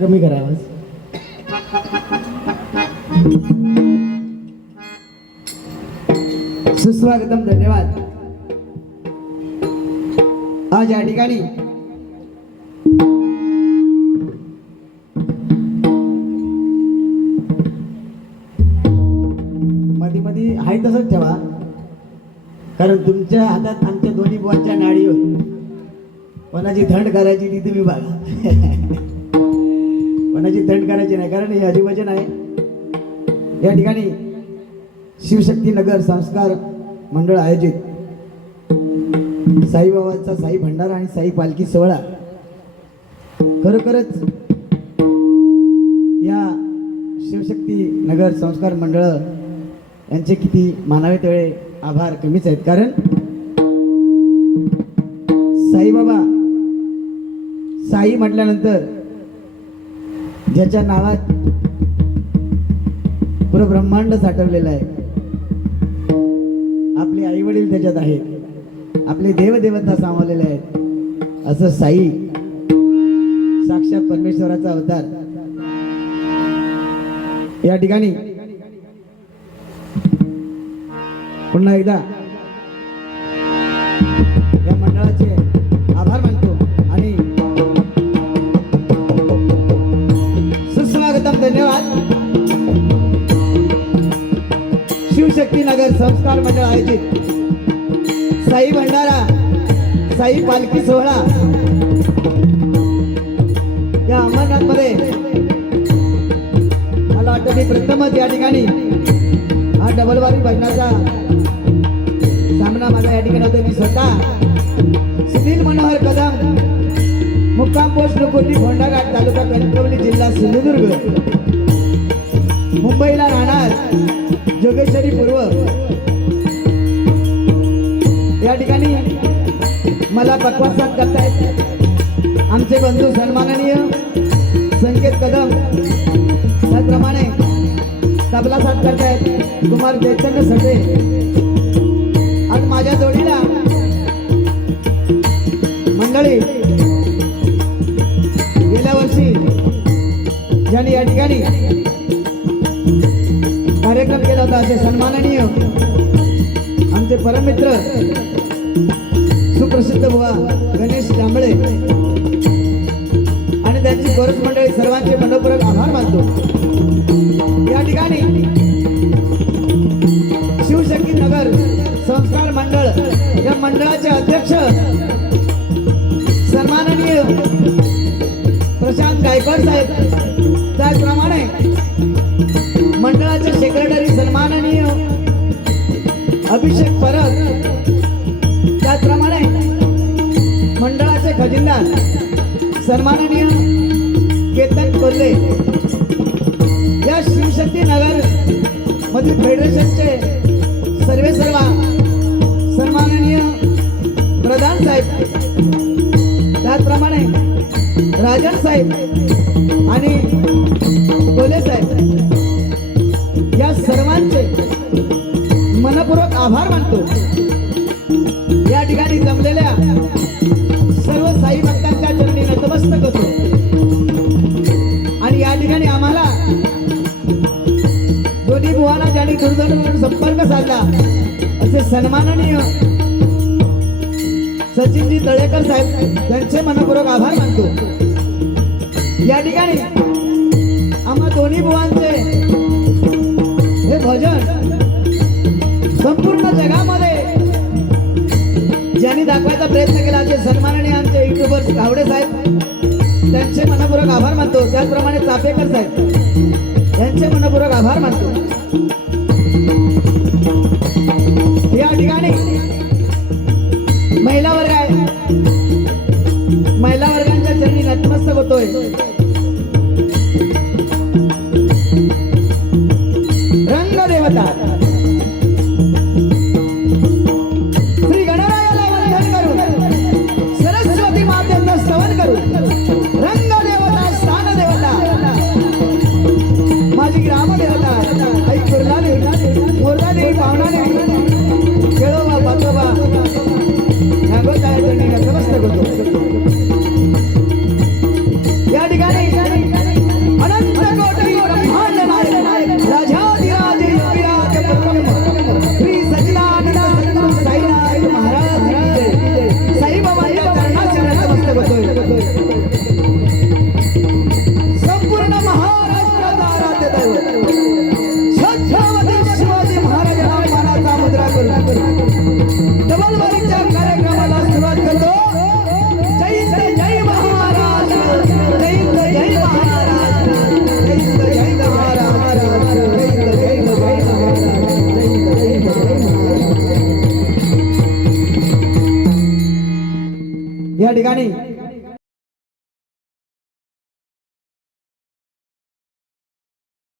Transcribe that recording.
कमी करावं. सुस्वागतम, धन्यवाद. आज या ठिकाणी मध्ये मध्ये आहे तसंच ठेवा, कारण तुमच्या हातात आमच्या दोन्ही बुवांच्या नाडी होत. कोणाची थंड करायची ती तुम्ही बघा. कोणाची थंड करायची नाही, कारण हे हरिभजन आहे. या ठिकाणी शिवशक्ती नगर संस्कार मंडळ आयोजित साईबाबांचा साई भंडारा आणि साई पालखी सोहळा. खरोखरच या शिवशक्ती नगर संस्कार मंडळ यांचे किती मानावे तेवढे आभार कमीच आहेत. कारण साईबाबा, साई म्हटल्यानंतर ज्याच्या नावात पुरं ब्रह्मांड साठवलेलं आहे. आपले आई वडील त्याच्यात आहेत, आपले देवदेवता सामावलेले आहेत. असं साई साक्षात परमेश्वराचा अवतार. या ठिकाणी पुन्हा एकदा या मंडळाचे आभार मानतो आणि सुस्वागतम, धन्यवाद. शिवशक्ती नगर संस्कार मंडळ आयोजित साई भंडारा साई पालखी सोहळा या अमरनाथ मध्ये मला वाटतं मी प्रथमच या ठिकाणी हा डबलवारी भजनाचा सामना माझा या ठिकाणी होतो. मी स्वतः सुनील मनोहर कदम, मुक्काम पोस्ट नकोटी, फोंडाघाट, तालुका कणकवली, जिल्हा सिंधुदुर्ग, मुंबईला राहणार, जोगेश्वरी पूर्व. या ठिकाणी मला पक्वासात करतायत आमचे बंधू सन्माननीय संकेत कदम. त्याचप्रमाणे तबला साथ करतायत कुमार जयचंद्र सटे. आज माझ्या जोडीला मंडळी गेल्या वर्षी ज्यांनी या ठिकाणी कार्यक्रम केला होता असे सन्माननीय आमचे परममित्र सुप्रसिद्ध बुवा गणेश जांभळे आणि त्यांची गोरज मंडळी सर्वांचे मनपूर्वक आभार मानतो। या ठिकाणी शिवशक्ती नगर संस्कार मंडळ या मंडळाचे अध्यक्ष सन्माननीय प्रशांत गायकवाड साहेब, त्याचप्रमाणे मंडळाचे सेक्रेटरी सन्माननीय अभिषेक परब, त्याचप्रमाणे मंडळाचे खजिनदार सन्माननीय केतन कोल्हे, या शिवशक्ती नगर मधील फेडरेशनचे सर्वेसर्वा सन्माननीय प्रधान साहेब, त्याचप्रमाणे राजन साहेब आणि कोल्हे साहेब, या सर्वांचे मनपूर्वक आभार मानतो। या ठिकाणी जमलेल्या सर्व साई भक्तांच्या चरणी नतमस्तक होतो आणि या ठिकाणी आम्हाला दोन्ही बुवांना ज्यांनी दूरध्वनीवरून संपर्क साधला असे सन्माननीय सचिनजी तळेकर साहेब, त्यांचे मनपूर्वक आभार मानतो। या ठिकाणी आम्हा दोन्ही बुवांचे हे भजन संपूर्ण जगामध्ये ज्यांनी दाखवायचा प्रयत्न केला असे सन्माननीय आमचे युट्यूबर गावडे साहेब, त्यांचे मनपूर्वक आभार मानतो। त्याचप्रमाणे चापेकर साहेब यांचे मनपूर्वक आभार मानतो। या ठिकाणी महिला वर्ग आहे, महिला वर्गांच्या चरणी नतमस्तक होतोय। रंगदेवता श्री गणरायाला वंदन करून सरस्वती मातेचं स्तवन करून रंगदेवता स्थानदेवता माझी ग्रामदेवता आई कुर्लादेवी मोरलादेवी पावनादेवी केळोबा पाचोबा ह्या चरणी नतमस्तक होतो। या ठिकाणी अनंत कोटी ब्रह्मांड नायक राजाधिराज योगीराज परम श्री सच्चिदानंद सद्गुरु साईनाथ महाराज की जय। साईबाबांच्या चरणाची नतमस्तक होतोय। संपूर्ण महाराष्ट्राचा आराध्य दैवत छत्रपती शिवाजी महाराजांना मानाचा मुद्रा करून डबलवारीच्या कार्यक्रमाला सुरुवात करतो। जय जय महाराज, जय जय महाराज, जय जय महाराज, जय जय महाराज, जय जय महाराज। या ठिकाणी